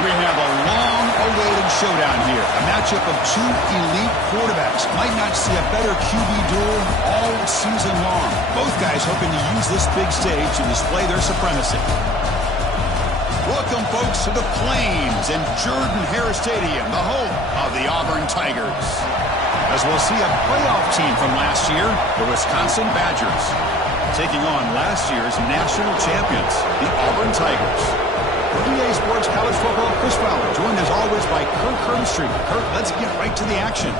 We have a long-awaited showdown here. A matchup of two elite quarterbacks. Might not see a better QB duel all season long. Both guys hoping to use this big stage to display their supremacy. Welcome, folks, to the Plains and Jordan-Hare Stadium, the home of the Auburn Tigers. As we'll see a playoff team from last year, the Wisconsin Badgers, taking on last year's national champions, the Auburn Tigers. EA Sports College Football, Chris Fowler, joined as always by Kirk Herbstreit. Kirk, let's get right to the action.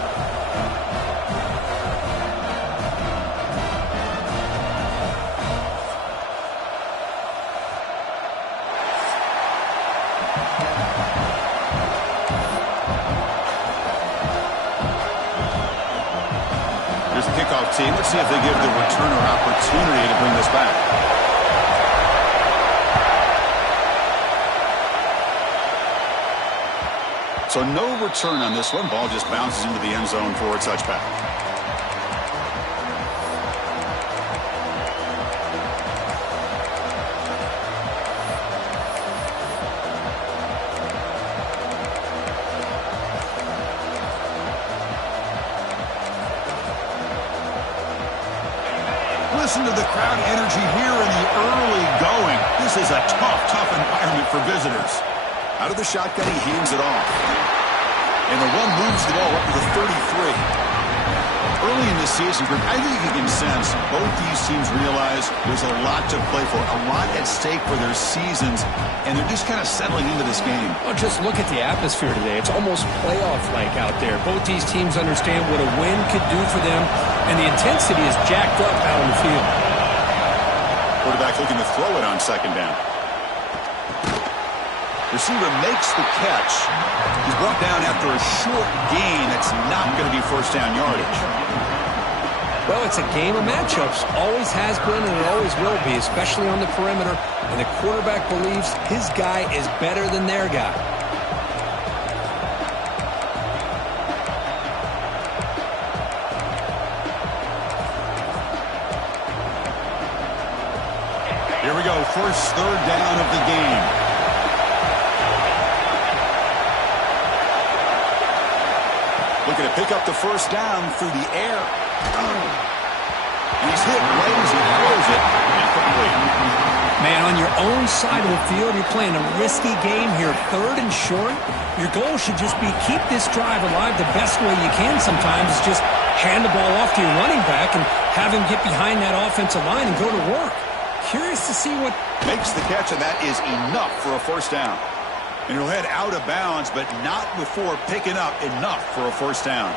Here's the kickoff team. Let's see if they give the returner opportunity to bring this back. So no return on this one. Ball just bounces into the end zone for a touchback. Listen to the crowd energy here in the early going. This is a tough environment for visitors. Out of the shotgun, he hands it off. And the one moves the ball up to the 33. Early in the season, Greg, I think you can sense both these teams realize there's a lot to play for, a lot at stake for their seasons, and they're just kind of settling into this game. Well, just look at the atmosphere today. It's almost playoff-like out there. Both these teams understand what a win could do for them, and the intensity is jacked up out on the field. Quarterback looking to throw it on second down. Receiver makes the catch. He's brought down after a short gain. That's not going to be first down yardage. Well, it's a game of matchups. Always has been and it always will be, especially on the perimeter. And the quarterback believes his guy is better than their guy. Here we go. First third down of the game. Looking to pick up the first down through the air. He's hit right as he throws it. Incomplete. Man, on your own side of the field, you're playing a risky game here. Third and short. Your goal should just be keep this drive alive the best way you can sometimes. Is just hand the ball off to your running back and have him get behind that offensive line and go to work. Curious to see what... Makes the catch, and that is enough for a first down. And he'll head out of bounds, but not before picking up enough for a first down.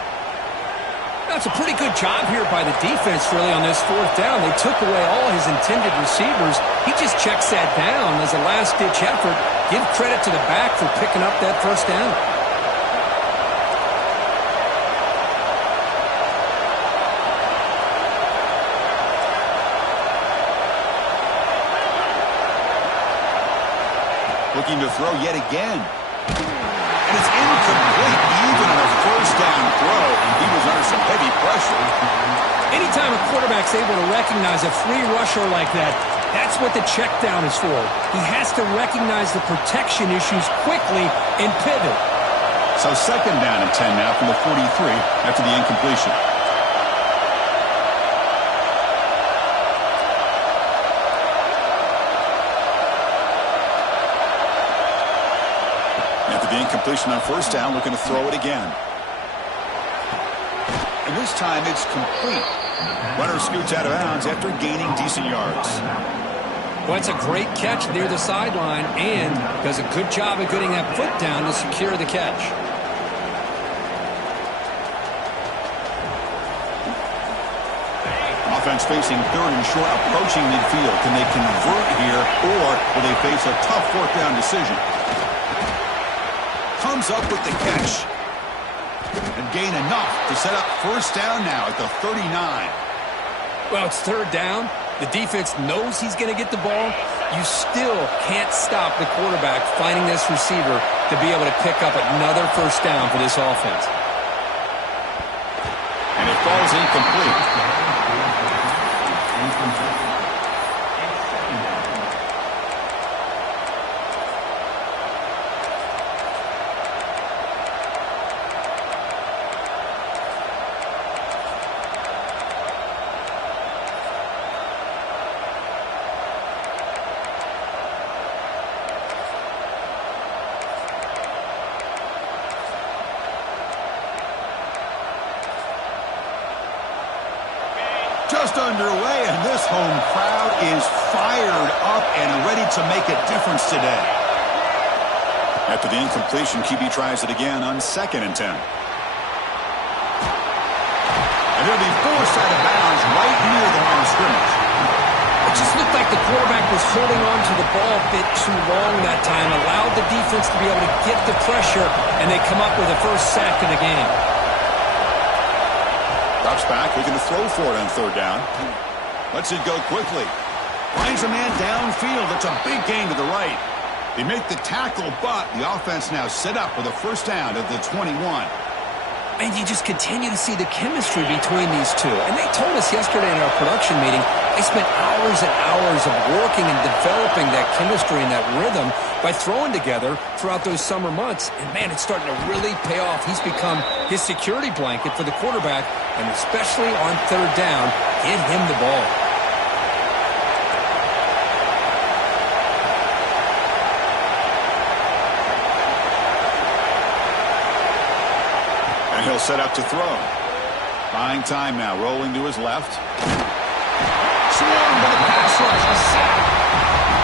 That's a pretty good job here by the defense, really, on this fourth down. They took away all his intended receivers. He just checks that down as a last-ditch effort. Give credit to the back for picking up that first down. Looking to throw yet again. And it's incomplete, even on a first down throw. He was under some heavy pressure. Anytime a quarterback's able to recognize a free rusher like that, that's what the check down is for. He has to recognize the protection issues quickly and pivot. So second down and 10 now from the 43 after the incompletion. Incompletion on first down, looking to throw it again. And this time it's complete. Runner scoots out of bounds after gaining decent yards. Well, it's a great catch near the sideline and does a good job of getting that foot down to secure the catch. Offense facing third and short, approaching midfield. Can they convert here, or will they face a tough fourth down decision? Comes up with the catch and gain enough to set up first down now at the 39. Well, it's third down. The defense knows he's going to get the ball. You still can't stop the quarterback finding this receiver to be able to pick up another first down for this offense. And it falls incomplete. Just underway, and this home crowd is fired up and ready to make a difference today. After the incompletion, QB tries it again on 2nd and 10. And he'll be forced out of bounds right near the line of scrimmage. It just looked like the quarterback was holding on to the ball a bit too long that time, allowed the defense to be able to get the pressure, and they come up with the first sack of the game. Drops back, looking to throw for it on 3rd down. Lets it go quickly. Finds a man downfield. It's a big gain to the right. They make the tackle, but the offense now set up with a first down at the 21. And you just continue to see the chemistry between these two. And they told us yesterday in our production meeting, they spent hours and hours of working and developing that chemistry and that rhythm by throwing together throughout those summer months. And, man, it's starting to really pay off. He's become his security blanket for the quarterback, and especially on 3rd down, get him the ball. And he'll set up to throw. Buying time now, rolling to his left. Swung by the pass rush, a sack.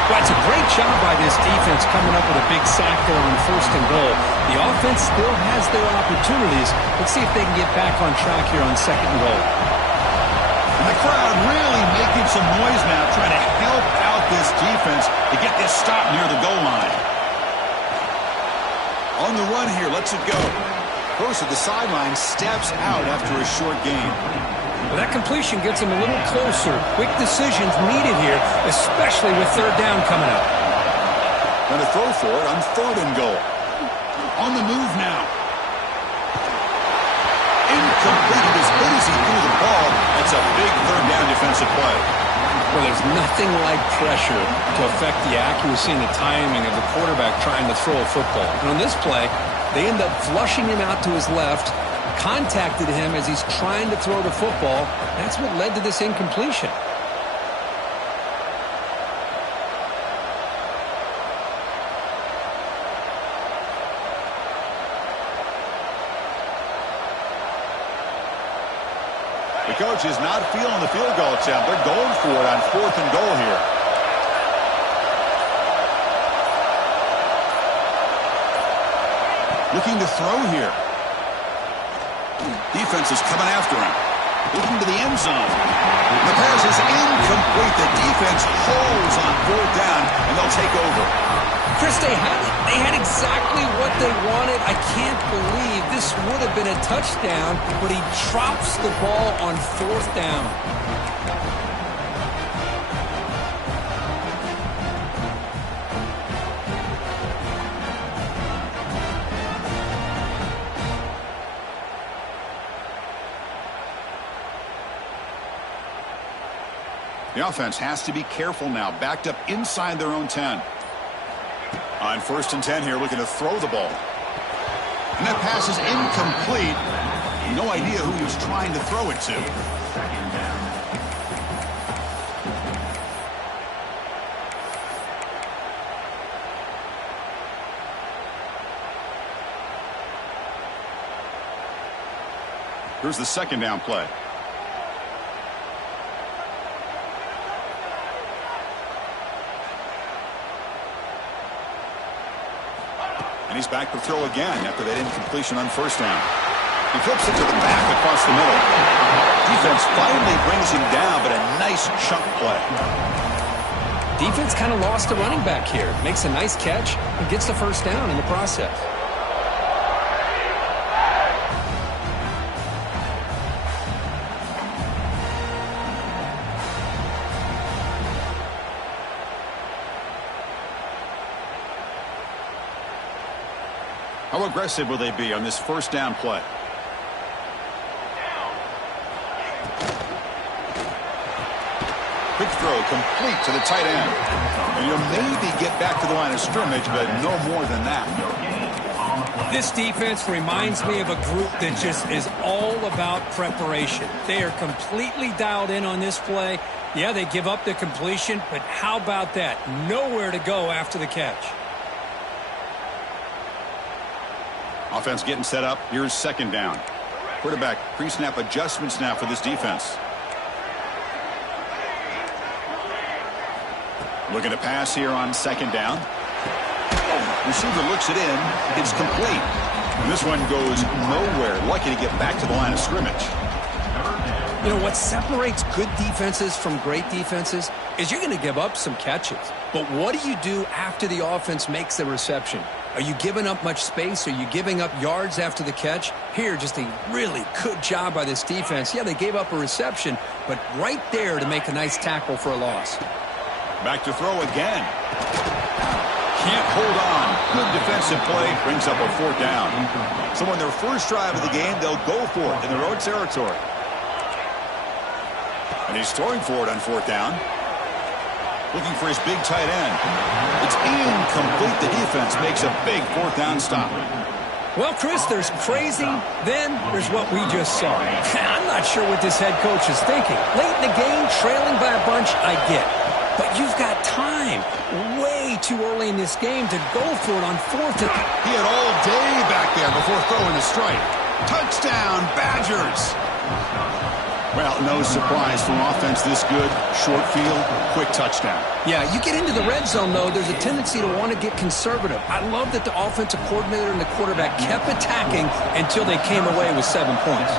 Well, it's a great job by this defense coming up with a big sack there on 1st and goal. The offense still has their opportunities. Let's see if they can get back on track here on 2nd and goal. And the crowd really making some noise now, trying to help out this defense to get this stop near the goal line. On the run here, lets it go. First at the sideline, steps out after a short gain. Well, that completion gets him a little closer. Quick decisions needed here, especially with 3rd down coming up. Going to throw for it on 3rd and goal. On the move now. Incomplete as good as he threw the ball. That's a big 3rd down defensive play. Well, there's nothing like pressure to affect the accuracy and the timing of the quarterback trying to throw a football. And on this play, they end up flushing him out to his left, contacted him as he's trying to throw the football. That's what led to this incompletion. The coach is not feeling the field goal attempt. They're going for it on 4th and goal here. Looking to throw here. Defense is coming after him. Looking to the end zone. The pass is incomplete. The defense holds on 4th down, and they'll take over. Chris, they had exactly what they wanted. I can't believe this would have been a touchdown, but he drops the ball on 4th down. The offense has to be careful now, backed up inside their own 10. On 1st and 10 here, looking to throw the ball. And that pass is incomplete. No idea who he was trying to throw it to. Here's the 2nd down play. And he's back to throw again after that incompletion on 1st down. He flips it to the back across the middle. Defense finally brings him down, but a nice chunk play. Defense kind of lost the running back here. Makes a nice catch and gets the 1st down in the process. How aggressive will they be on this 1st down play? Quick throw complete to the tight end. And you'll maybe get back to the line of scrimmage, but no more than that. This defense reminds me of a group that just is all about preparation. They are completely dialed in on this play. Yeah, they give up the completion, but how about that? Nowhere to go after the catch. Offense getting set up. Here's 2nd down. Quarterback pre-snap adjustments now for this defense. Looking to pass here on second down. Receiver looks it in. It's complete. And this one goes nowhere. Lucky to get back to the line of scrimmage. You know, what separates good defenses from great defenses is you're going to give up some catches. But what do you do after the offense makes the reception? Are you giving up much space? Are you giving up yards after the catch? Here, just a really good job by this defense. Yeah, they gave up a reception, but right there to make a nice tackle for a loss. Back to throw again. Can't hold on. Good defensive play. Brings up a fourth down. So on their first drive of the game, they'll go for it in their own territory. And he's throwing for it on fourth down. Looking for his big tight end. It's incomplete. The defense makes a big fourth down stop. Well, Chris, there's crazy, then there's what we just saw. I'm not sure what this head coach is thinking. Late in the game, trailing by a bunch, I get. But you've got time. Way too early in this game to go for it on fourth. He had all day back there before throwing the strike. Touchdown, Badgers. Well, no surprise from offense this good. Short field, quick touchdown. Yeah, you get into the red zone, though, there's a tendency to want to get conservative. I love that the offensive coordinator and the quarterback kept attacking until they came away with 7 points.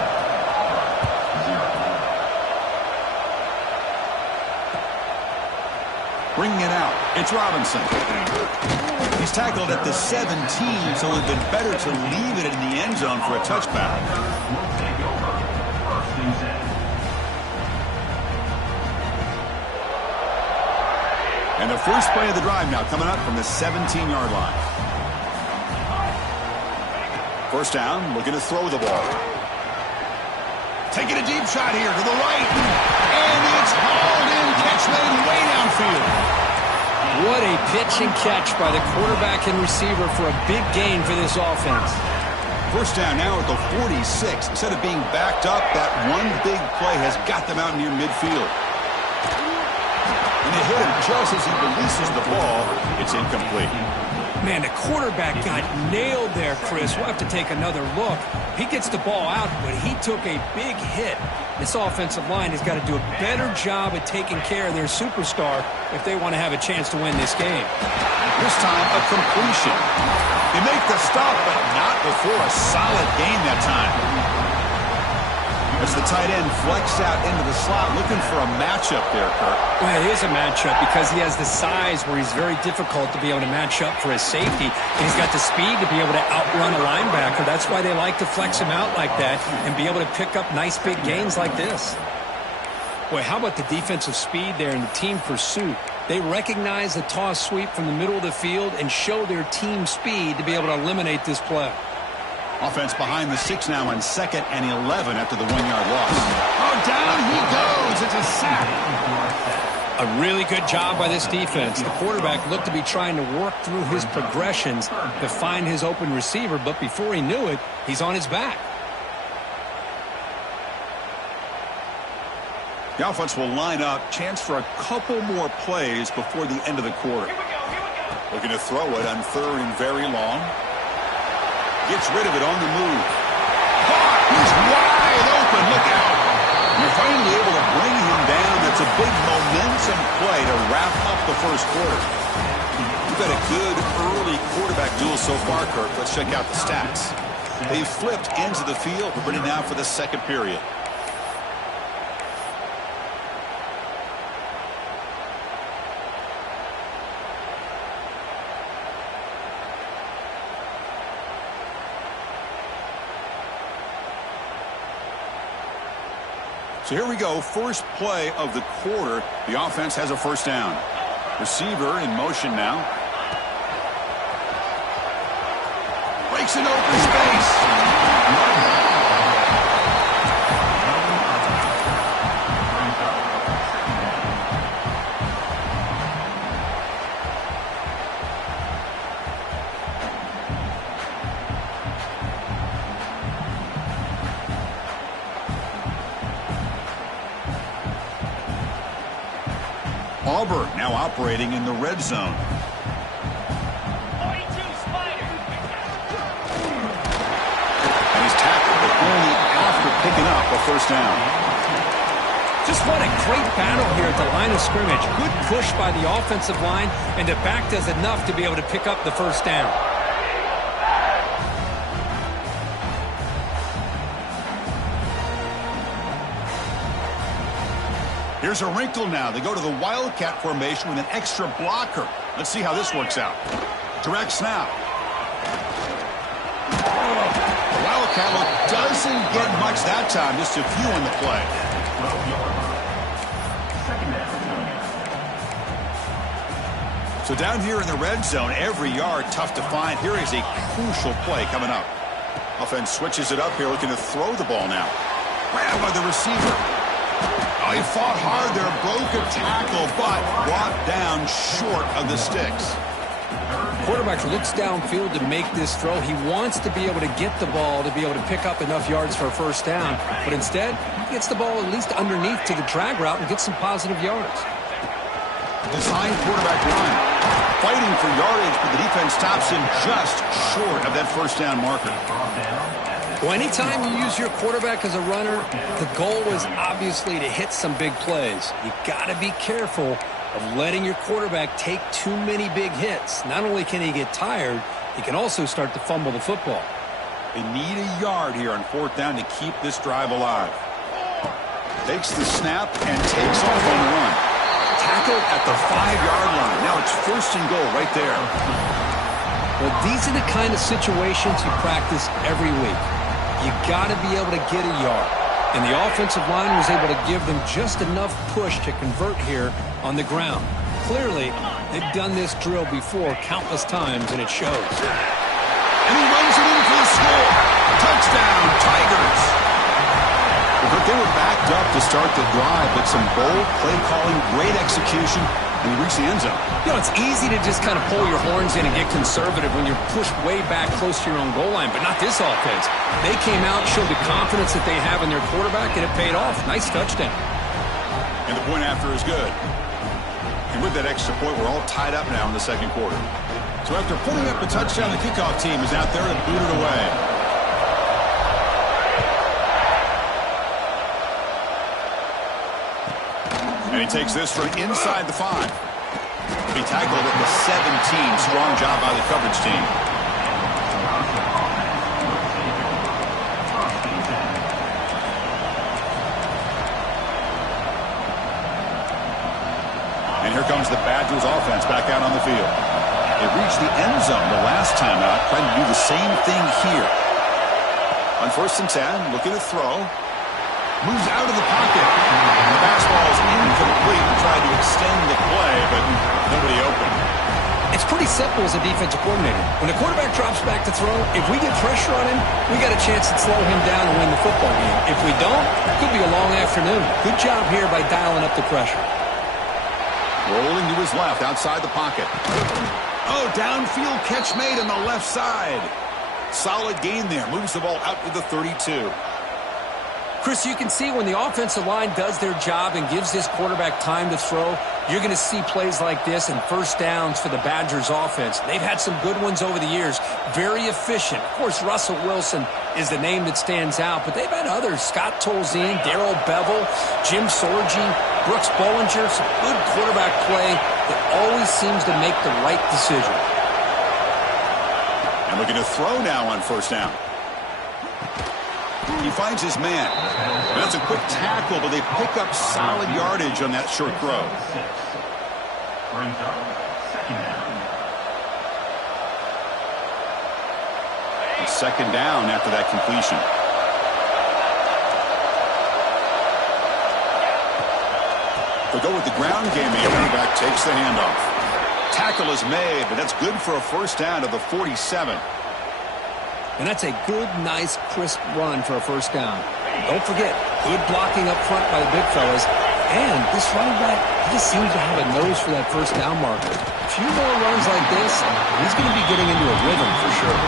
Bringing it out, it's Robinson. He's tackled at the 17, so it would have been better to leave it in the end zone for a touchback. And the first play of the drive now coming up from the 17-yard line. First down, looking to throw the ball. Taking a deep shot here to the right. And it's hauled in. Catch made way downfield. What a pitch and catch by the quarterback and receiver for a big gain for this offense. First down now at the 46. Instead of being backed up, that one big play has got them out near midfield. And they hit him just as he releases the ball. It's incomplete. Man, the quarterback got nailed there, Chris. We'll have to take another look. He gets the ball out, but he took a big hit. This offensive line has got to do a better job at taking care of their superstar if they want to have a chance to win this game. This time, a completion. They make the stop, but not before a solid gain that time. As the tight end flexed out into the slot, looking for a matchup there, Kirk. Well, it is a matchup because he has the size where he's very difficult to be able to match up for his safety, and he's got the speed to be able to outrun a linebacker. That's why they like to flex him out like that and be able to pick up nice big gains like this. Boy, how about the defensive speed there and the team pursuit? They recognize the toss sweep from the middle of the field and show their team speed to be able to eliminate this play. Offense behind the 6 now on 2nd and 11 after the 1-yard loss. Oh, down he goes. It's a sack. A really good job by this defense. The quarterback looked to be trying to work through his progressions to find his open receiver, but before he knew it, he's on his back. The offense will line up. Chance for a couple more plays before the end of the quarter. Looking to throw it on 3rd and very long. Gets rid of it on the move. Caught! He's wide open. Look out. You're finally able to bring him down. That's a big momentum play to wrap up the first quarter. You've got a good early quarterback duel so far, Kirk. Let's check out the stats. They've flipped ends of the field. We're ready now for the second period. So here we go, first play of the quarter. The offense has a first down. Receiver in motion now. Breaks into open space. Auburn now operating in the red zone. 42 Spider. And he's tackled, but only after picking up a first down. Just what a great battle here at the line of scrimmage. Good push by the offensive line, and the back does enough to be able to pick up the first down. Here's a wrinkle now. They go to the Wildcat formation with an extra blocker. Let's see how this works out. Direct snap. The Wildcat look doesn't get much that time. Just a few on the play. So down here in the red zone, every yard tough to find. Here is a crucial play coming up. Offense switches it up here, looking to throw the ball now. Grabbed by the receiver. Oh, he fought hard there, broke a tackle, but brought down short of the sticks. Quarterback looks downfield to make this throw. He wants to be able to get the ball to be able to pick up enough yards for a first down, but instead, he gets the ball at least underneath to the drag route and gets some positive yards. Design quarterback line. Fighting for yardage, but the defense stops him just short of that first down marker. Well, anytime you use your quarterback as a runner, the goal is obviously to hit some big plays. You got to be careful of letting your quarterback take too many big hits. Not only can he get tired, he can also start to fumble the football. They need a yard here on fourth down to keep this drive alive. Takes the snap and takes off on the run. Tackled at the 5-yard line. Now it's first and goal right there. Well, these are the kind of situations you practice every week. You got to be able to get a yard. And the offensive line was able to give them just enough push to convert here on the ground. Clearly, they've done this drill before countless times, and it shows. And he runs it in for the score. Touchdown, Tigers. But they were backed up to start the drive, but some bold play calling, great execution, and they reached the end zone. You know, it's easy to just kind of pull your horns in and get conservative when you're pushed way back close to your own goal line, but not this offense. They came out, showed the confidence that they have in their quarterback, and it paid off. Nice touchdown. And the point after is good. And with that extra point, we're all tied up now in the second quarter. So after putting up a touchdown, the kickoff team is out there to boot it away. And he takes this from inside the 5. He tackled at the 17. Strong job by the coverage team. And here comes the Badgers offense back out on the field. They reached the end zone the last time out, trying to do the same thing here. On first and 10, looking to throw. Moves out of the pocket. The fastball is incomplete. Tried to extend the play, but nobody open. It's pretty simple as a defensive coordinator. When the quarterback drops back to throw, if we get pressure on him, we got a chance to slow him down and win the football game. If we don't, it could be a long afternoon. Good job here by dialing up the pressure. Rolling to his left, outside the pocket. Oh, downfield catch made on the left side. Solid gain there. Moves the ball out to the 32. Chris, you can see when the offensive line does their job and gives this quarterback time to throw, you're going to see plays like this and first downs for the Badgers offense. They've had some good ones over the years. Very efficient. Of course, Russell Wilson is the name that stands out, but they've had others. Scott Tolzien, Darrell Bevel, Jim Sorgi, Brooks Bollinger. Some good quarterback play that always seems to make the right decision. And looking to throw now on first down. He finds his man. That's a quick tackle, but they pick up solid yardage on that short throw. Second down after that completion. They'll go with the ground game. The running back takes the handoff. Tackle is made, but that's good for a first down to the 47. And that's a good, nice, crisp run for a first down. Don't forget, good blocking up front by the big fellas. And this running back, he just seems to have a nose for that first down marker. A few more runs like this, he's going to be getting into a rhythm for sure.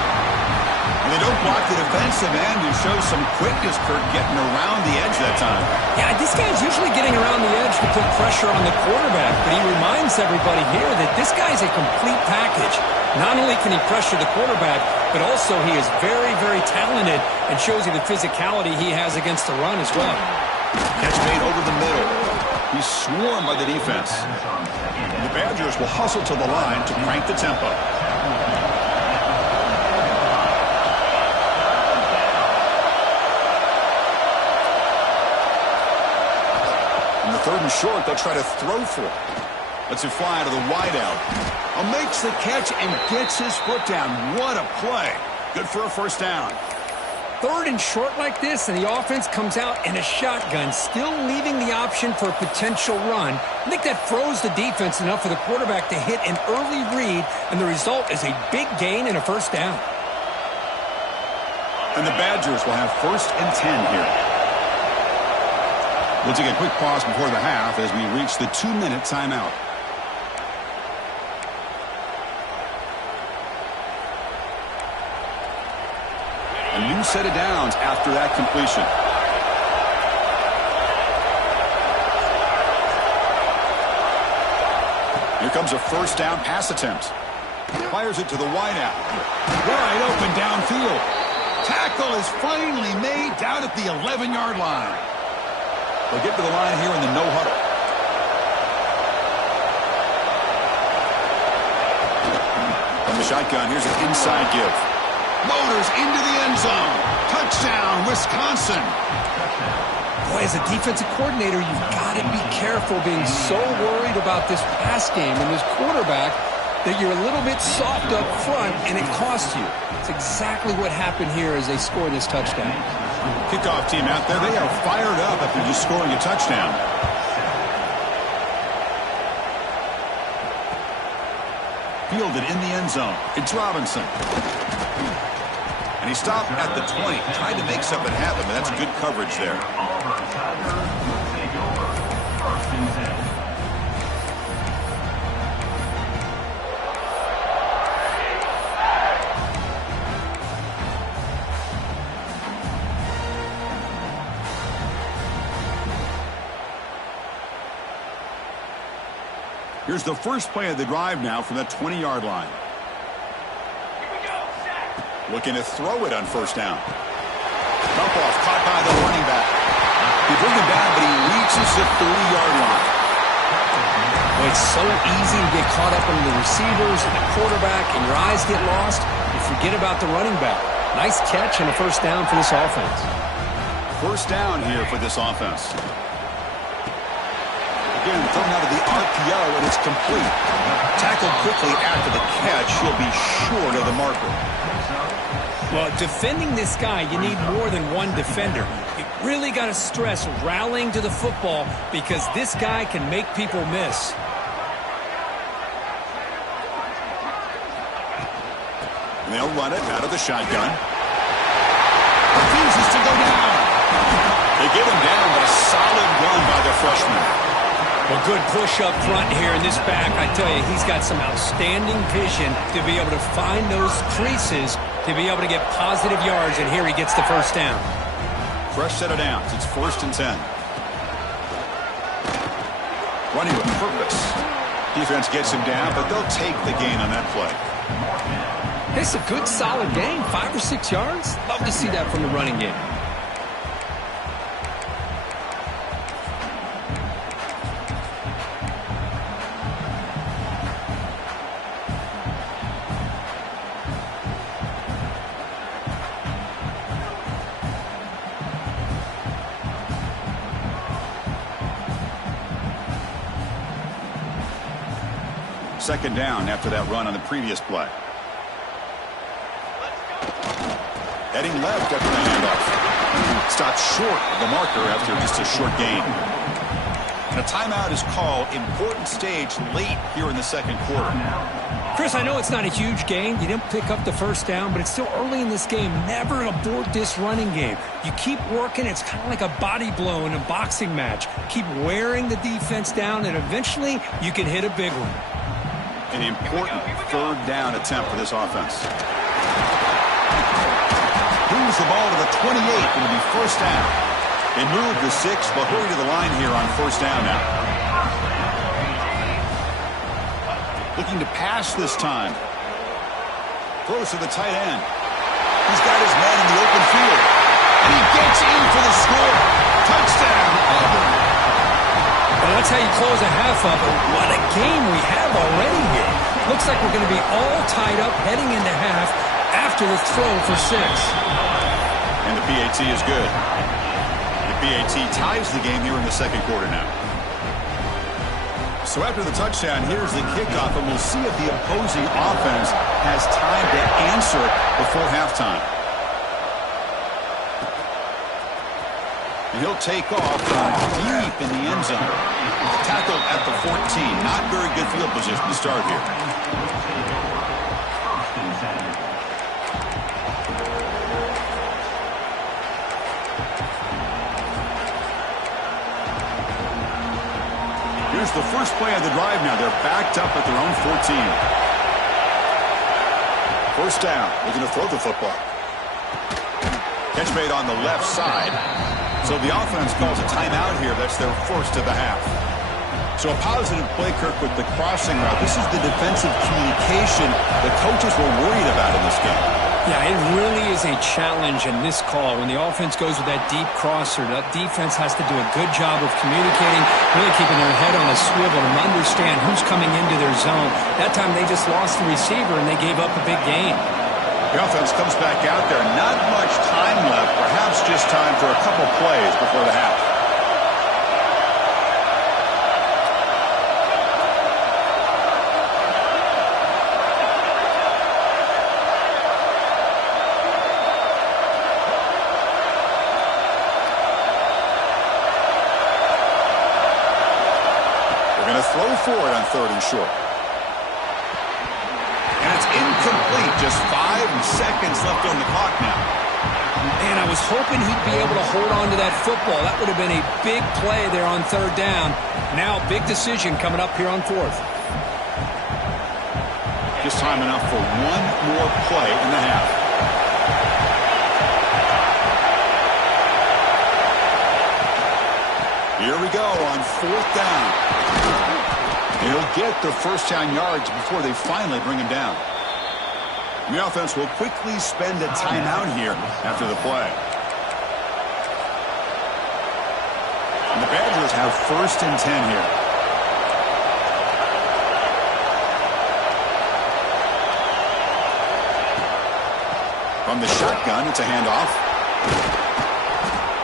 And they don't block the defensive end, who shows some quickness, Kurt, getting around the edge that time. Yeah, this guy's usually getting around the edge to put pressure on the quarterback, but he reminds everybody here that this guy's a complete package. Not only can he pressure the quarterback, but also he is very, very talented and shows you the physicality he has against the run as well. Catch made over the middle. He's swarmed by the defense. The Badgers will hustle to the line to crank the tempo. In the 3rd and short, they'll try to throw for it. Lets it fly to the wideout. Makes the catch and gets his foot down. What a play. Good for a first down. 3rd and short like this, and the offense comes out in a shotgun, still leaving the option for a potential run. I think that froze the defense enough for the quarterback to hit an early read, and the result is a big gain and a first down. And the Badgers will have 1st and 10 here. We'll take a quick pause before the half as we reach the 2-minute timeout. A new set of downs after that completion. Here comes a first down pass attempt. Fires it to the wideout. Wide open downfield. Tackle is finally made down at the 11-yard line. They'll get to the line here in the no huddle. From the shotgun, here's an inside give. Motors into the end zone. Touchdown, Wisconsin. Boy, as a defensive coordinator, you've got to be careful being so worried about this pass game and this quarterback that you're a little bit soft up front, and it costs you. It's exactly what happened here as they scored this touchdown. Kickoff team out there, they are fired up after just scoring a touchdown. Fielded in the end zone. It's Robinson. And he stopped at the 20. Tried to make something happen, but that's good coverage there. Here's the first play of the drive now from the 20-yard line. Looking to throw it on first down. Dump off caught by the running back. He bring him down, but he reaches the 30-yard line. Well, it's so easy to get caught up in the receivers and the quarterback, and your eyes get lost. You forget about the running back. Nice catch and a first down for this offense. First down here for this offense. Again, thrown out of the RPO, and it's complete. Tackled quickly after the catch. He'll be short of the marker. Well, defending this guy, you need more than one defender. You really got to stress rallying to the football because this guy can make people miss. And they'll run it out of the shotgun. Refuses to go down. They get him down, but a solid run by the freshman. Well, good push up front here in this back. I tell you, he's got some outstanding vision to be able to find those creases, to be able to get positive yards, and here he gets the first down. Fresh set of downs. It's 1st and 10. Running with purpose. Defense gets him down, but they'll take the gain on that play. It's a good, solid gain, 5 or 6 yards. Love to see that from the running game. Second down after that run on the previous play. Heading left after the handoff. Stopped short of the marker after just a short gain. And a timeout is called. Important stage late here in the second quarter. Chris, I know it's not a huge gain. You didn't pick up the first down, but it's still early in this game. Never abort this running game. You keep working. It's kind of like a body blow in a boxing match. Keep wearing the defense down, and eventually you can hit a big one. An important third down attempt for this offense. Moves the ball to the 28. Going to be first down. They move the 6, but hurry to the line here on first down now. Looking to pass this time. Throws to the tight end. He's got his man in the open field. And he gets in for the score. Touchdown, that's how you close a half up. But what a game we have already here. Looks like we're going to be all tied up heading into half after the throw for 6. And the PAT is good. The PAT ties the game here in the second quarter now. So after the touchdown, here's the kickoff, and we'll see if the opposing offense has time to answer before halftime. And he'll take off from deep in the end zone. Tackled at the 14. Not very good field position to start here. Here's the first play of the drive now. They're backed up at their own 14. First down. Looking to throw the football. Catch made on the left side. So the offense calls a timeout here. That's their first of the half. So a positive play, Kirk, with the crossing route. This is the defensive communication the coaches were worried about in this game. Yeah, it really is a challenge in this call. When the offense goes with that deep crosser, that defense has to do a good job of communicating, really keeping their head on a swivel and understand who's coming into their zone. That time they just lost the receiver and they gave up a big gain. The offense comes back out there. Not much time left. Perhaps just time for a couple plays before the half. Throw for it on 3rd and short. And it's incomplete. Just 5 seconds left on the clock now. Man, I was hoping he'd be able to hold on to that football. That would have been a big play there on 3rd down. Now, big decision coming up here on 4th. Just time enough for one more play in the half. Here we go on 4th down. He'll get the first down yards before they finally bring him down. And the offense will quickly spend a timeout here after the play. And the Badgers have 1st and 10 here. From the shotgun, it's a handoff.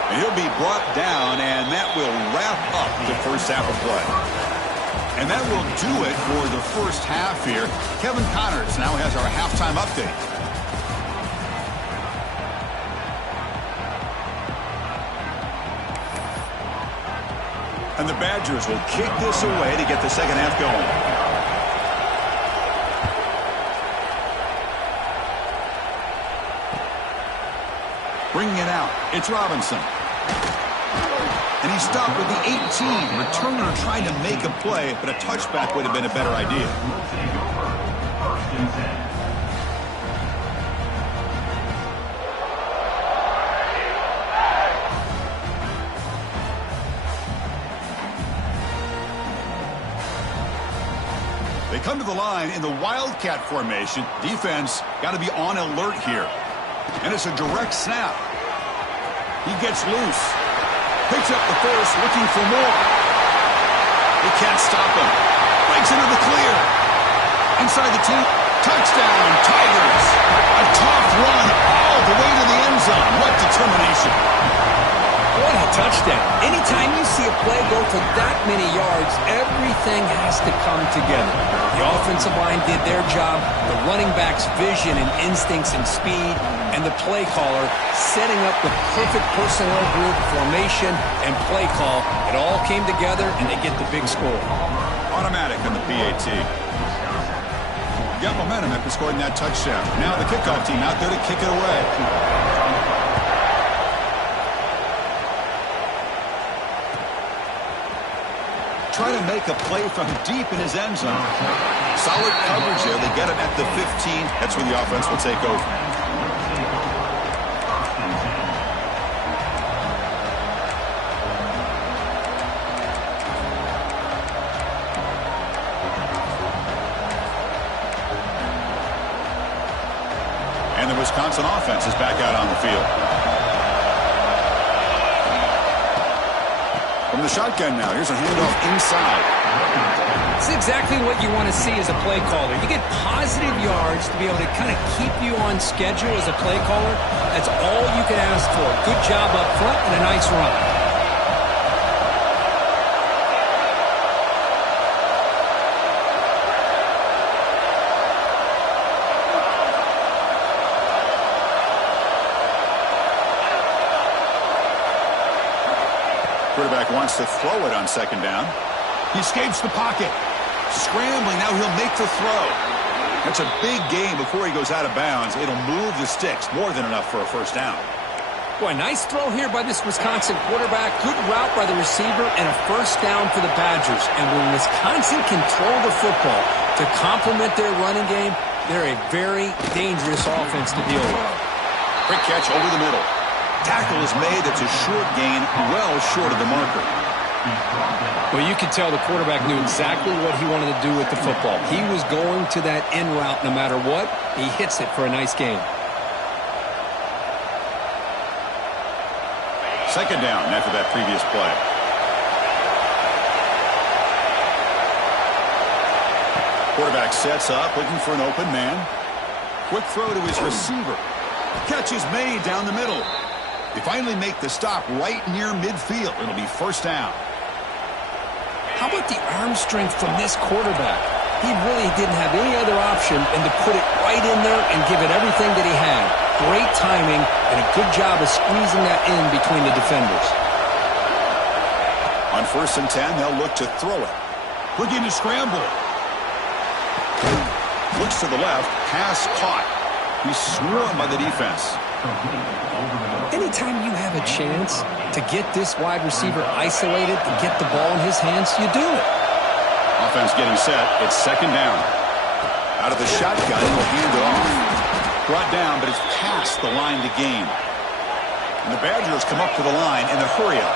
And he'll be brought down, and that will wrap up the first half of play. And that will do it for the first half here. Kevin Connors now has our halftime update. And the Badgers will kick this away to get the second half going. Bringing it out, it's Robinson. And he stopped with the 18. Returner trying to make a play, but a touchback would have been a better idea. They come to the line in the Wildcat formation. Defense got to be on alert here. And it's a direct snap. He gets loose. Picks up the force, looking for more. They can't stop him. Breaks into the clear. Inside the 2. Touchdown, Tigers. A tough run all the way to the end zone. What determination. What a touchdown. Anytime you see a play go for that many yards, everything has to come together. The offensive line did their job, the running back's vision and instincts and speed, and the play caller setting up the perfect personnel group, formation, and play call. It all came together, and they get the big score. Automatic on the PAT. Got momentum after scoring that touchdown. Now the kickoff team out there to kick it away. Try to make a play from deep in his end zone. Solid coverage there. They get him at the 15. That's where the offense will take over. And the Wisconsin offense is back out on the field. From From the shotgun now, here's a handoff inside. It's exactly what you want to see as a play caller. You get positive yards to be able to kind of keep you on schedule as a play caller. That's all you can ask for. Good job up front and a nice run. Quarterback wants to throw it on second down. He escapes the pocket. Scrambling, now he'll make the throw. That's a big gain before he goes out of bounds. It'll move the sticks, more than enough for a first down. Boy, nice throw here by this Wisconsin quarterback. Good route by the receiver and a first down for the Badgers. And when Wisconsin can throw the football to complement their running game, they're a very dangerous offense to deal with. Quick catch over the middle. Tackle is made. It's a short gain, well short of the marker. Well, you could tell the quarterback knew exactly what he wanted to do with the football. He was going to that end route no matter what. He hits it for a nice gain. Second down after that previous play. Quarterback sets up, looking for an open man. Quick throw to his receiver. Catch is made down the middle. They finally make the stop right near midfield. It'll be first down. How about the arm strength from this quarterback? He really didn't have any other option than to put it right in there and give it everything that he had. Great timing and a good job of squeezing that in between the defenders. On 1st and 10, they'll look to throw it. Looking to scramble. Looks to the left. Pass caught. He's swarmed by the defense. Anytime you have a chance to get this wide receiver isolated, to get the ball in his hands, you do it. Offense getting set. It's second down. Out of the shotgun, he'll hand it off. Brought down, but it's past the line to gain. And the Badgers come up to the line in the hurry-up.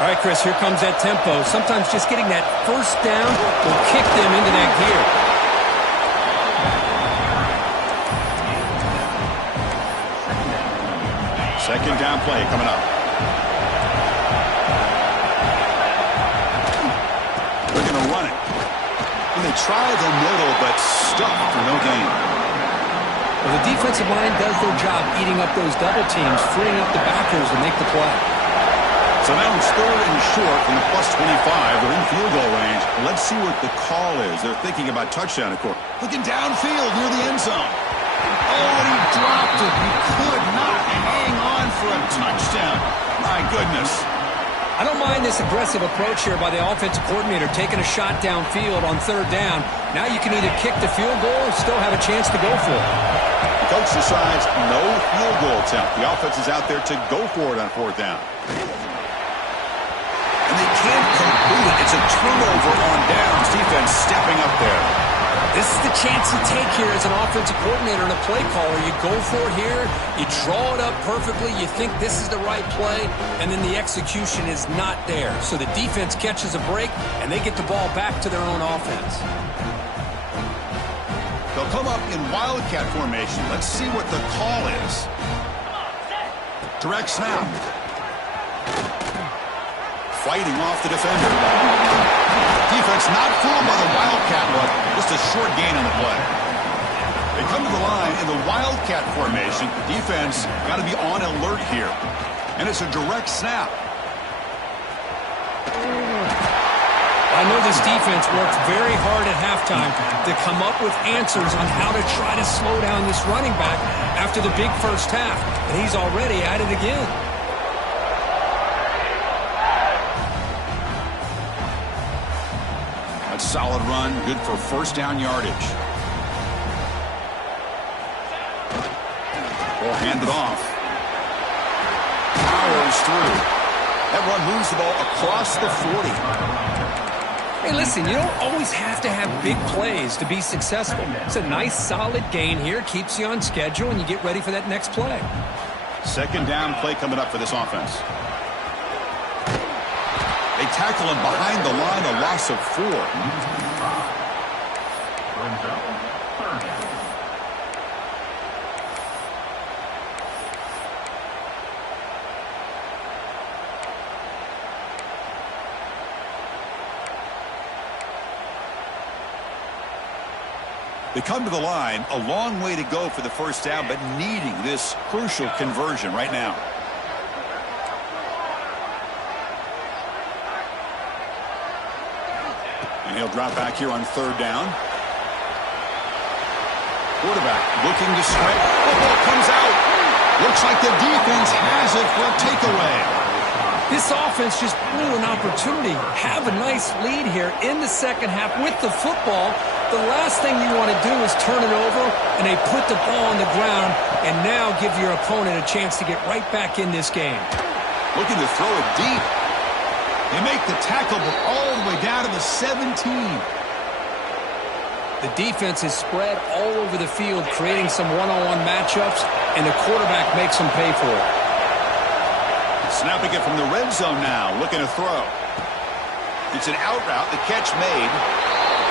All right, Chris, here comes that tempo. Sometimes just getting that first down will kick them into that gear. Second down play coming up. They're going to run it. And they try the middle, but stuffed for no gain. Well, the defensive line does their job eating up those double teams, freeing up the backers to make the play. So now it's third and short from the +25. They're in field goal range. Let's see what the call is. They're thinking about touchdown, of course. Looking downfield near the end zone. Oh, and he dropped it. He could not hang on for a touchdown. My goodness. I don't mind this aggressive approach here by the offensive coordinator, taking a shot downfield on third down. Now you can either kick the field goal or still have a chance to go for it. The coach decides no field goal attempt. The offense is out there to go for it on fourth down. And they can't complete it. It's a turnover on downs. Defense stepping up there. This is the chance you take here as an offensive coordinator and a play caller. You go for it here, you draw it up perfectly, you think this is the right play, and then the execution is not there. So the defense catches a break, and they get the ball back to their own offense. They'll come up in wildcat formation. Let's see what the call is. Direct snap. Fighting off the defender. Defense not fooled by the wildcat look. Just a short gain on the play. They come to the line in the wildcat formation. Defense got to be on alert here. And it's a direct snap. I know this defense worked very hard at halftime to come up with answers on how to try to slow down this running back after the big first half. And he's already at it again. Solid run, good for first down yardage. Ball handed off. Powers through. That run moves the ball across the 40. Hey, listen, you don't always have to have big plays to be successful. It's a nice, solid gain here. Keeps you on schedule, and you get ready for that next play. Second down play coming up for this offense. They tackle him behind the line, a loss of 4. They come to the line, a long way to go for the first down, but needing this crucial conversion right now. And he'll drop back here on third down. Quarterback looking to strike. The ball comes out. Looks like the defense has it for a takeaway. This offense just blew an opportunity. Have a nice lead here in the second half with the football. The last thing you want to do is turn it over, and they put the ball on the ground and now give your opponent a chance to get right back in this game. Looking to throw it deep. They make the tackle all the way down to the 17. The defense is spread all over the field, creating some one-on-one matchups, and the quarterback makes them pay for it. Snapping it from the red zone now, looking to throw. It's an out route, the catch made,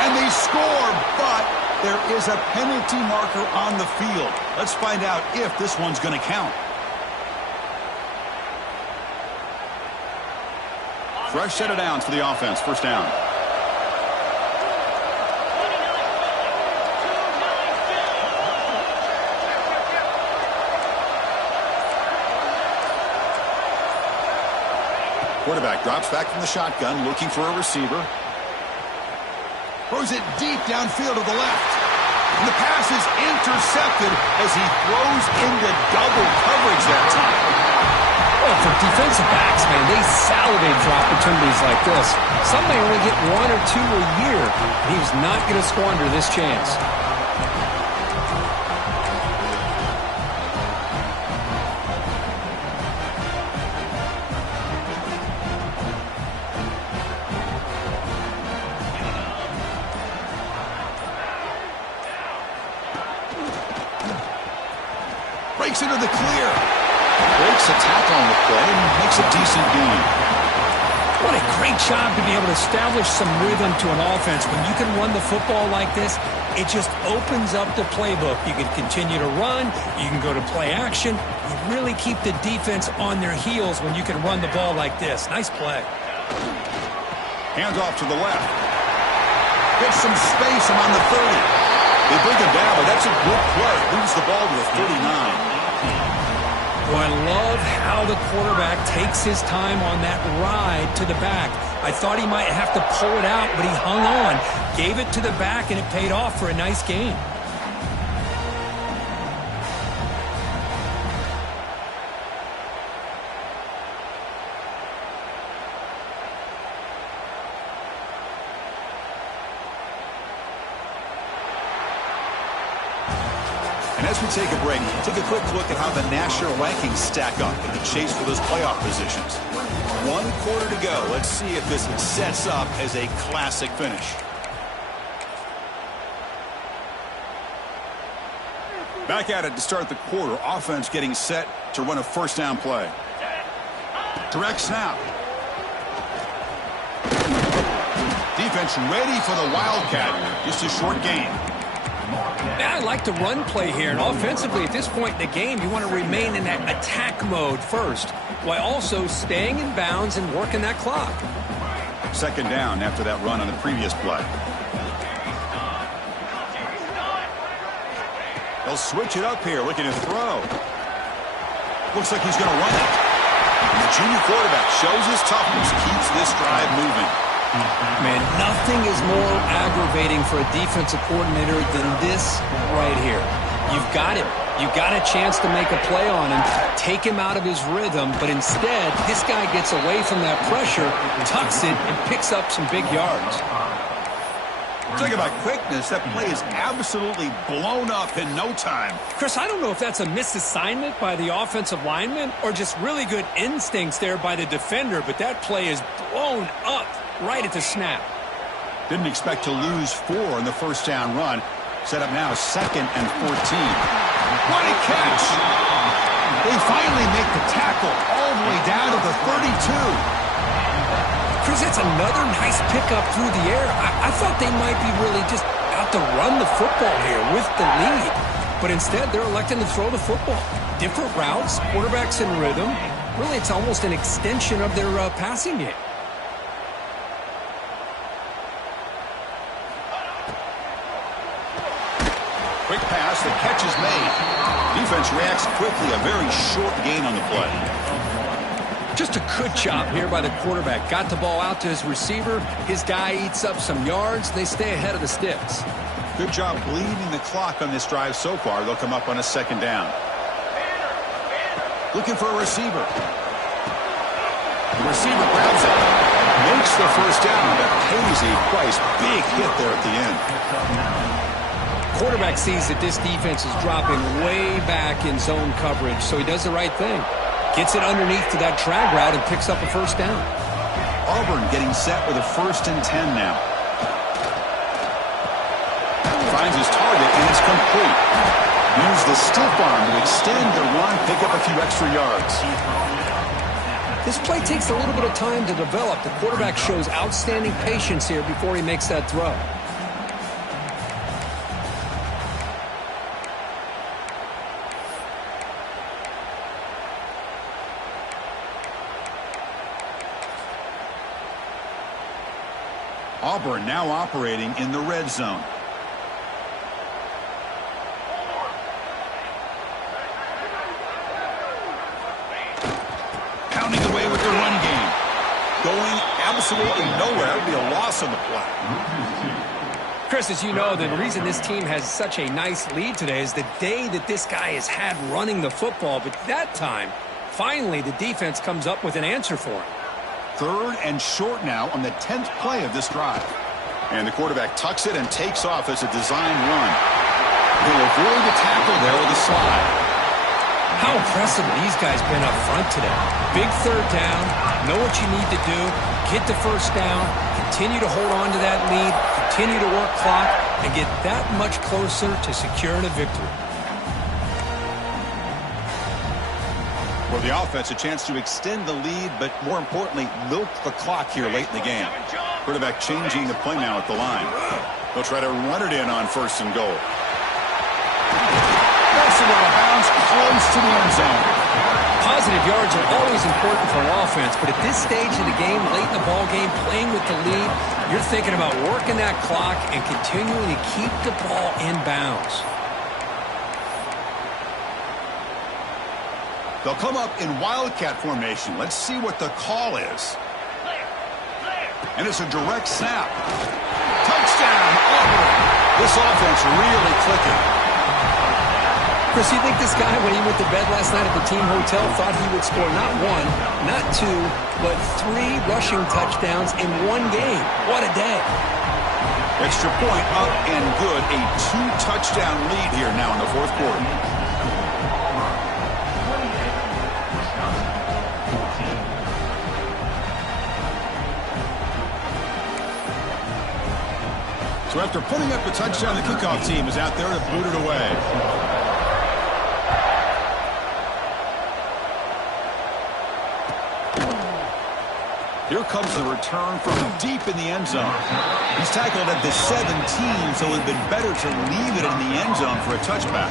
and they score, but there is a penalty marker on the field. Let's find out if this one's going to count. Fresh set of downs for the offense, first down. Quarterback drops back from the shotgun, looking for a receiver. Throws it deep downfield to the left. And the pass is intercepted as he throws into double coverage that time. Well, for defensive backs, man, they salivate for opportunities like this. Some may only get one or two a year. He's not going to squander this chance. Breaks into the clear. Breaks a tackle on the play and makes a decent gain. What a great job to be able to establish some rhythm to an offense. When you can run the football like this, it just opens up the playbook. You can continue to run. You can go to play action. You really keep the defense on their heels when you can run the ball like this. Nice play. Hands off to the left. Gets some space around the 30. They bring him down, but that's a good play. Moves the ball to the 39. Well, I love how the quarterback takes his time on that ride to the back. I thought he might have to pull it out, but he hung on, gave it to the back, and it paid off for a nice gain. And as we take a break, take a quick look at how the national rankings stack up in the chase for those playoff positions. 1 quarter to go. Let's see if this sets up as a classic finish. Back at it to start the quarter. Offense getting set to run a first down play. Direct snap. Defense ready for the Wildcat. Just a short gain. Yeah, I like the run play here, and offensively at this point in the game, you want to remain in that attack mode first, while also staying in bounds and working that clock. Second down after that run on the previous play. They'll switch it up here, looking to throw. Looks like he's going to run it. And the junior quarterback shows his toughness, keeps this drive moving. Man, nothing is more aggravating for a defensive coordinator than this right here. You've got him. You've got a chance to make a play on him, take him out of his rhythm, but instead, this guy gets away from that pressure, tucks it, and picks up some big yards. Talk about quickness. That play is absolutely blown up in no time. Chris, I don't know if that's a misassignment by the offensive lineman or just really good instincts there by the defender, but that play is blown up right at the snap. Didn't expect to lose 4 in the first down run. Set up now 2nd and 14. What a catch! They finally make the tackle all the way down to the 32. Chris, that's another nice pickup through the air. I thought they might be really just out to run the football here with the lead. But instead, they're electing to throw the football. Different routes, quarterbacks in rhythm. Really, it's almost an extension of their passing game. defense reacts quickly. A very short gain on the play. Just a good job here by the quarterback. Got the ball out to his receiver. His guy eats up some yards. They stay ahead of the sticks. Good job bleeding the clock on this drive so far. They'll come up on a second down. Looking for a receiver. The receiver grabs it. Makes the first down, but pays a price. Big hit there at the end. Quarterback sees that this defense is dropping way back in zone coverage, so he does the right thing. Gets it underneath to that drag route and picks up a first down. Auburn getting set with a 1st and 10 now. Finds his target, and it's complete. Use the stiff arm to extend the run, pick up a few extra yards. This play takes a little bit of time to develop. The quarterback shows outstanding patience here before he makes that throw. Auburn now operating in the red zone. Pounding away with the run game. Going absolutely nowhere. It'll be a loss on the play. Chris, as you know, the reason this team has such a nice lead today is the day that this guy has had running the football. But that time, finally, the defense comes up with an answer for him. 3rd and short now on the 10th play of this drive. And the quarterback tucks it and takes off as a design run. He'll avoid the tackle there with a slide. How impressive these guys been up front today. Big 3rd down, know what you need to do, get the first down, continue to hold on to that lead, continue to work clock, and get that much closer to securing a victory. For the offense, a chance to extend the lead, but more importantly, milk the clock here late in the game. Quarterback changing the play now at the line. They'll try to run it in on 1st and goal. That's out of bounds, close to the end zone. Positive yards are always important for an offense, but at this stage of the game, late in the ball game, playing with the lead, you're thinking about working that clock and continuing to keep the ball in bounds. They'll come up in wildcat formation. Let's see what the call is. And it's a direct snap. Touchdown, Auburn. This offense really clicking. Chris, you think this guy, when he went to bed last night at the team hotel, thought he would score not 1, not 2, but 3 rushing touchdowns in one game? What a day. Extra point up and good. A 2-touchdown lead here now in the 4th quarter. So after putting up a touchdown, the kickoff team is out there to boot it away. Here comes the return from deep in the end zone. He's tackled at the 17, so it would have been better to leave it in the end zone for a touchback.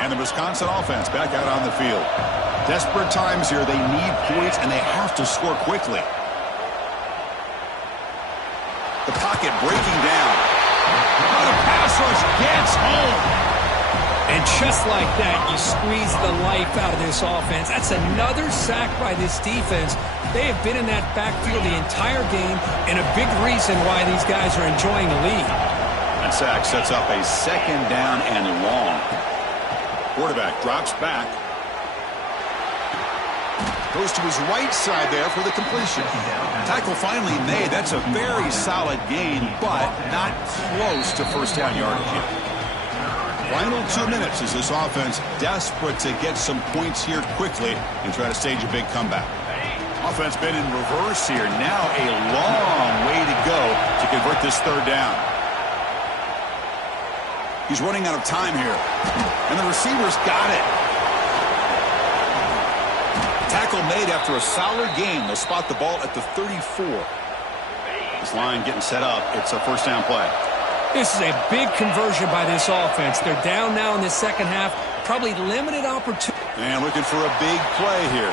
And the Wisconsin offense back out on the field. Desperate times here. They need points, and they have to score quickly. The pocket breaking down. Oh, the pass rush gets home. And just like that, you squeeze the life out of this offense. That's another sack by this defense. They have been in that backfield the entire game, and a big reason why these guys are enjoying the lead. That sack sets up a 2nd down and long. Quarterback drops back. Goes to his right side there for the completion. Tackle finally made. That's a very solid gain, but not close to first down yardage here. Final 2 minutes as this offense desperate to get some points here quickly and try to stage a big comeback. Offense been in reverse here. Now a long way to go to convert this 3rd down. He's running out of time here. And the receiver's got it. Tackle made after a solid game. They'll spot the ball at the 34. This line getting set up. It's a first down play. This is a big conversion by this offense. They're down now in the second half. Probably limited opportunity. And looking for a big play here.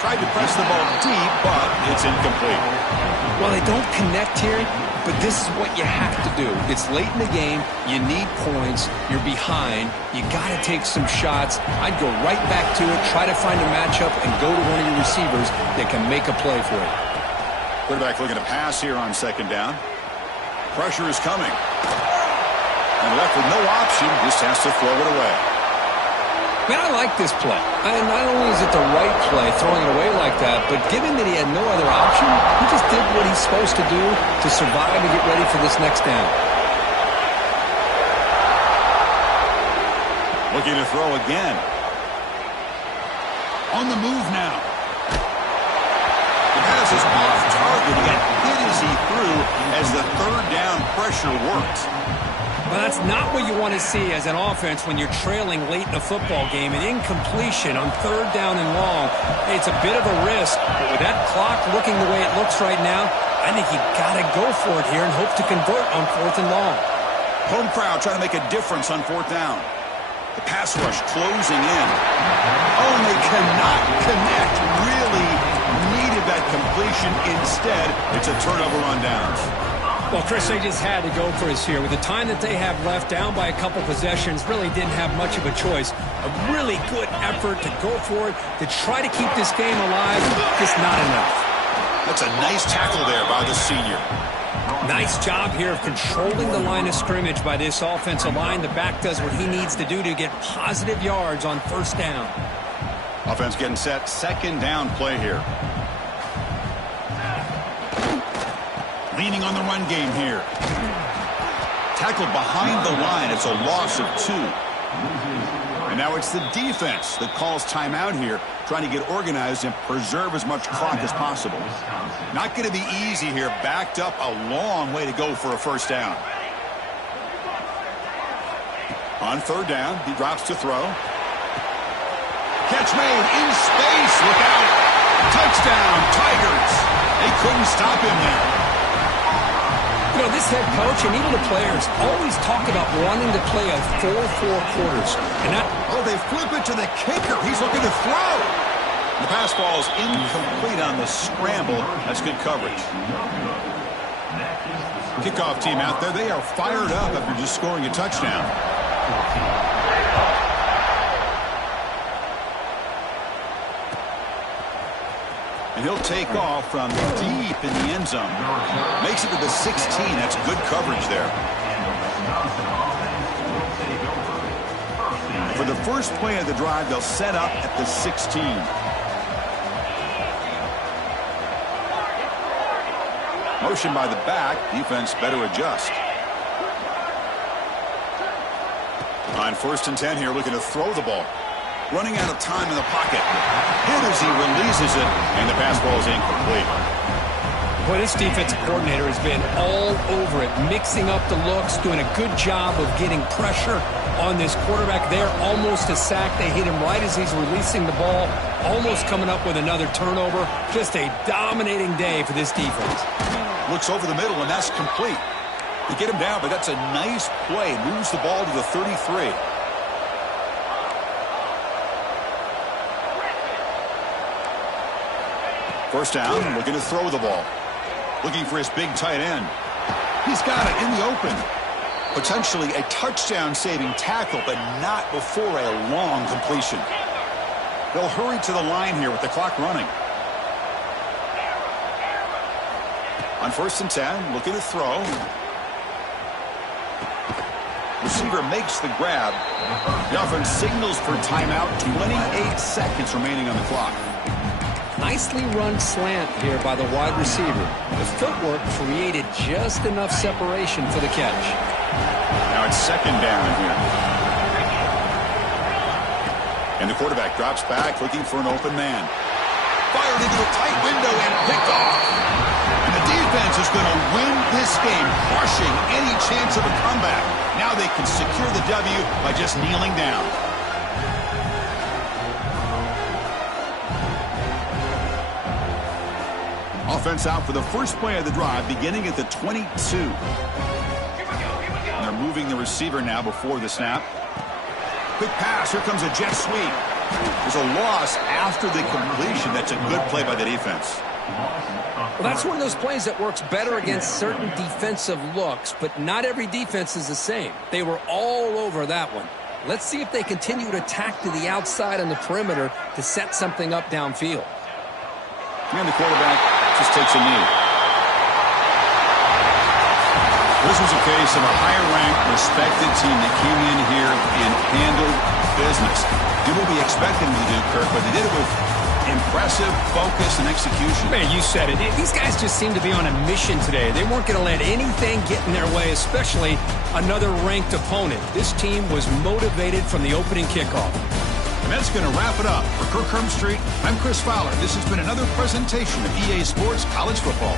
Tried to press the ball deep, but it's incomplete. Well, they don't connect here. but this is what you have to do. It's late in the game. You need points. You're behind. You got to take some shots. I'd go right back to it, try to find a matchup, and go to one of your receivers that can make a play for you. Quarterback looking to pass here on second down. Pressure is coming. And left with no option, just has to throw it away. Man, I like this play. Not only is it the right play, throwing it away like that, but given that he had no other option, he just did what he's supposed to do to survive and get ready for this next down. Looking to throw again. On the move now. The pass is off target. He got hit as he threw as the third down pressure worked. Well, that's not what you want to see as an offense when you're trailing late in a football game. An incompletion on third down and long. It's a bit of a risk, but with that clock looking the way it looks right now, I think you got to go for it here and hope to convert on fourth and long. Home crowd trying to make a difference on fourth down. The pass rush closing in. Oh, and they cannot connect. Really needed that completion. Instead, it's a turnover on downs. Well, Chris, they just had to go for us here. With the time that they have left, down by a couple possessions, really didn't have much of a choice. A really good effort to go for it, to try to keep this game alive, just not enough. That's a nice tackle there by the senior. Nice job here of controlling the line of scrimmage by this offensive line. The back does what he needs to do to get positive yards on first down. Offense getting set, second down play here. Leaning on the run game here. Tackled behind the line. It's a loss of 2. And now it's the defense that calls timeout here, trying to get organized and preserve as much clock as possible. Not going to be easy here. Backed up a long way to go for a first down. On third down, he drops to throw. Catch made in space. Look out. Touchdown, Tigers. They couldn't stop him there. You know, this head coach and even the players always talk about wanting to play a 4-4 quarters. And that... Oh, they flip it to the kicker. He's looking to throw. The pass ball is incomplete on the scramble. That's good coverage. Kickoff team out there. They are fired up after just scoring a touchdown. And he'll take off from deep in the end zone. Makes it to the 16. That's good coverage there. For the first play of the drive, they'll set up at the 16. Motion by the back. Defense better adjust. On first and 10 here, looking to throw the ball. Running out of time in the pocket. Hit as he releases it, and the pass ball is incomplete. Boy, this defensive coordinator has been all over it, mixing up the looks, doing a good job of getting pressure on this quarterback there. Almost a sack. They hit him right as he's releasing the ball, almost coming up with another turnover. Just a dominating day for this defense. Looks over the middle, and that's complete. They get him down, but that's a nice play. Moves the ball to the 33. First down, looking to throw the ball. Looking for his big tight end. He's got it in the open. Potentially a touchdown-saving tackle, but not before a long completion. They'll hurry to the line here with the clock running. On first and 10, looking to throw. Receiver makes the grab. The offense signals for timeout. 28 seconds remaining on the clock. Nicely run slant here by the wide receiver. The footwork created just enough separation for the catch. Now it's second down here. And the quarterback drops back looking for an open man. Fired into a tight window and picked off. And the defense is going to win this game, crushing any chance of a comeback. Now they can secure the W by just kneeling down. Offense out for the first play of the drive, beginning at the 22. And they're moving the receiver now before the snap. Quick pass. Here comes a jet sweep. There's a loss after the completion. That's a good play by the defense. Well, that's one of those plays that works better against certain defensive looks, but not every defense is the same. They were all over that one. Let's see if they continue to tack to the outside on the perimeter to set something up downfield. And the quarterback just takes a knee. This was a case of a higher-ranked, respected team that came in here and handled business. Did what we expected them to do, Kirk, but they did it with impressive focus and execution. Man, you said it. These guys just seem to be on a mission today. They weren't going to let anything get in their way, especially another ranked opponent. This team was motivated from the opening kickoff. And that's going to wrap it up. For Kirk Street, I'm Chris Fowler. This has been another presentation of EA Sports College Football.